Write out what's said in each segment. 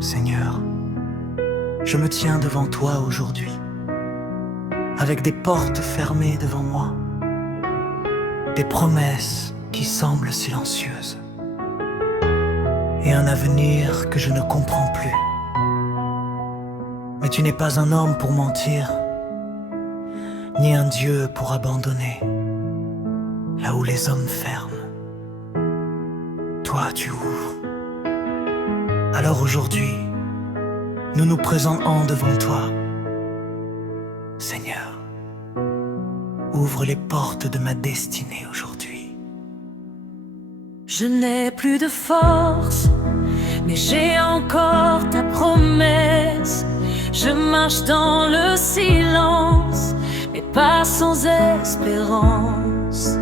Seigneur, je me tiens devant toi aujourd'hui, avec des portes fermées devant moi, des promesses qui semblent silencieuses, et un avenir que je ne comprends plus. Mais tu n'es pas un homme pour mentir, ni un Dieu pour abandonner là où les hommes ferment. Toi, tu ouvres. Alors aujourd'hui, nous nous présentons devant toi. Seigneur, ouvre les portes de ma destinée aujourd'hui. Je n'ai plus de force, mais j'ai encore ta promesse. Je marche dans le silence, mais pas sans espérance.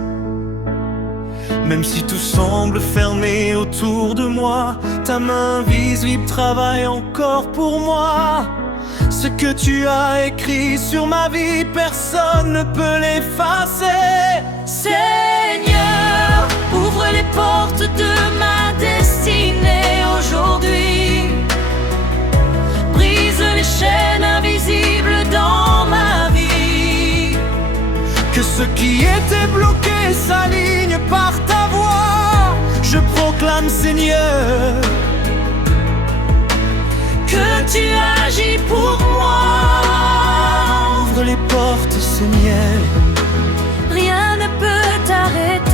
Même si tout semble fermé autour de moi, ta main visible travaille encore pour moi. Ce que tu as écrit sur ma vie, personne ne peut l'effacer. Seigneur, ouvre les portes de ma destinée aujourd'hui. Brise les chaînes invisibles dans ma vie. Que ce qui était bloqué s'aligne par ta voix. Je proclame, Seigneur, que tu agis pour moi. ouvre les portes, Seigneur. Rien ne peut t'arrêter.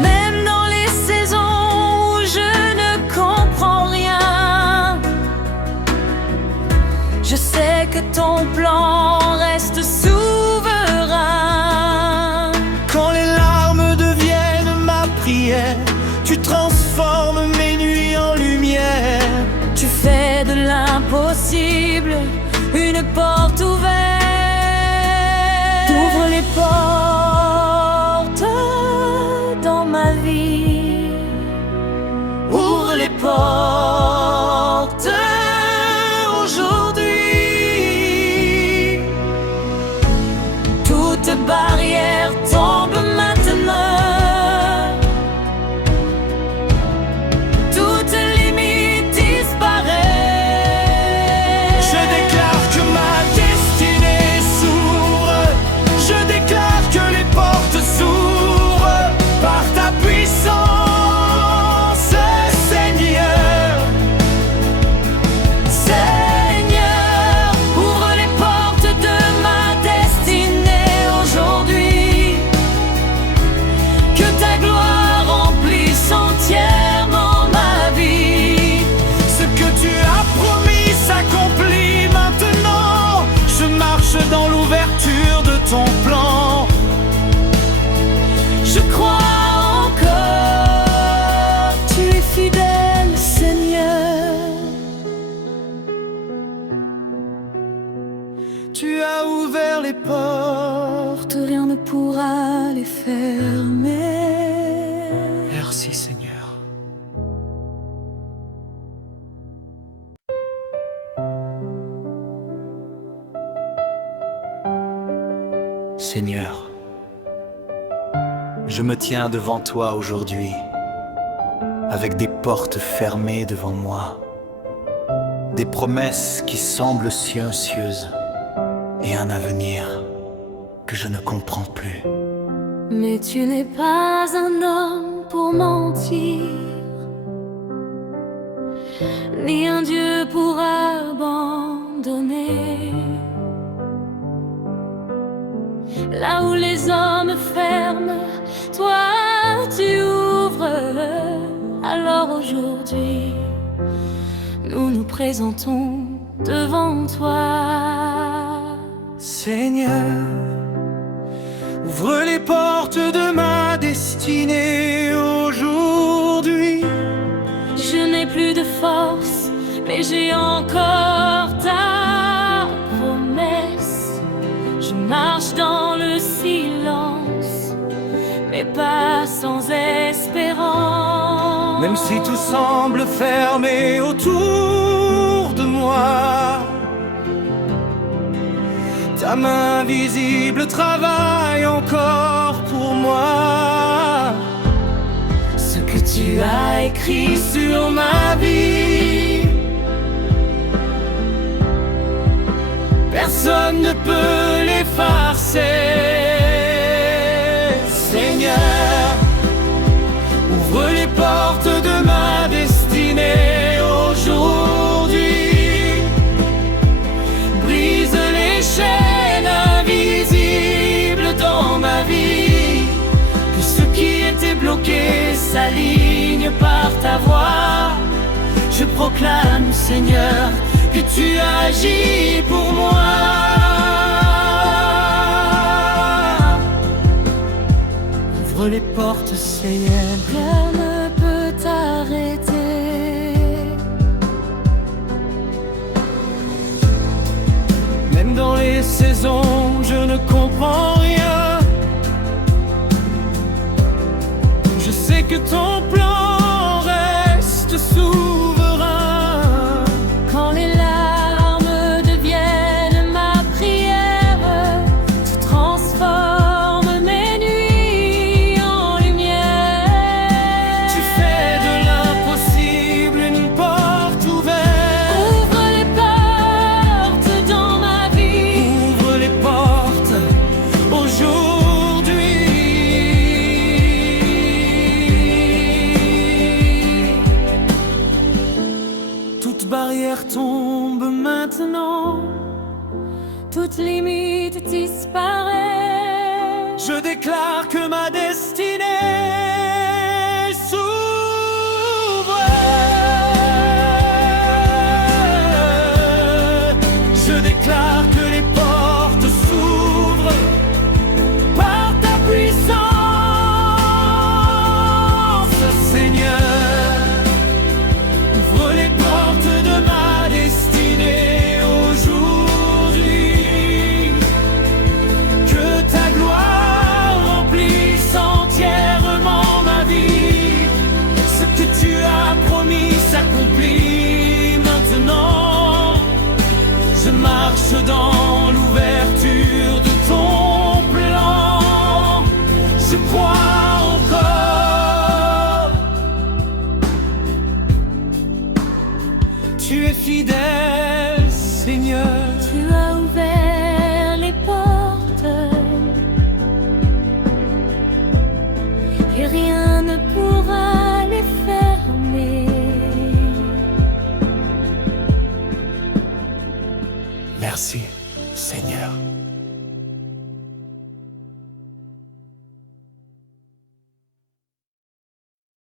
Même dans les saisons où je ne comprends rien, je sais que ton plan reste souverain. Quand les larmes deviennent ma prière, tu transformes mes nuits en lumière. Tu fais de l'impossible une porte ouverte. Ouvre les portes dans ma vie. Ouvre les portes aujourd'hui. Toute barrière tombe maintenant. Toute limite disparaît. Je déclare que ma destinée s'ouvre. Je déclare que les portes s'ouvrent par ta puissance, Seigneur. Seigneur, ouvre les portes de ma destinée aujourd'hui. Que ta gloire remplisse entièrement ma vie. Ce que tu as promis s'accomplit maintenant. Je marche dans l'ouverture de ton plan. Je crois encore, tu es fidèle, Seigneur. Tu as ouvert les portes. Rien ne pourra les fermer. Merci Seigneur. Seigneur, je me tiens devant toi aujourd'hui, avec des portes fermées devant moi, des promesses qui semblent silencieuses, et un avenir que je ne comprends plus. Mais tu n'es pas un homme pour mentir, ni un Dieu pour abandonner. Là où les hommes ferment, toi tu ouvres. Alors aujourd'hui, nous nous présentons devant toi. Seigneur, ouvre les portes de ma destinée aujourd'hui. Je n'ai plus de force, mais j'ai encore ta promesse. Je marche dans le silence, mais pas sans espérance. Même si tout semble fermé autour de moi, ta main visible travaille encore pour moi. Ce que tu as as écrit sur ma vie. Personne ne peut l'effacer. Seigneur, ouvre les portes de ma destinée aujourd'hui. Brise les chaînes invisibles dans ma vie. Que ce qui était bloqué s'aligne par ta voix. Je proclame, Seigneur, que tu agis pour moi. Ouvre les portes, Seigneur. Rien ne peut t'arrêter. Même dans les saisons, je ne comprends rien. Je sais que ton plan reste souverain. Quand les larmes deviennent ma prière, tu transformes mes nuits en lumière. Tu fais de l'impossible une porte ouverte. Ouvre les portes dans ma vie. Ouvre les portes aujourd'hui. Toute barrière tombe maintenant. Toute limite disparaît. Je déclare que ma destinée s'ouvre. Je déclare que les portes s'ouvrent par ta puissance, Seigneur. Ouvre les portes de ma destinée aujourd'hui. Que ta gloire remplisse entièrement ma vie. Ce que tu as promis s'accomplit maintenant. Je marche dans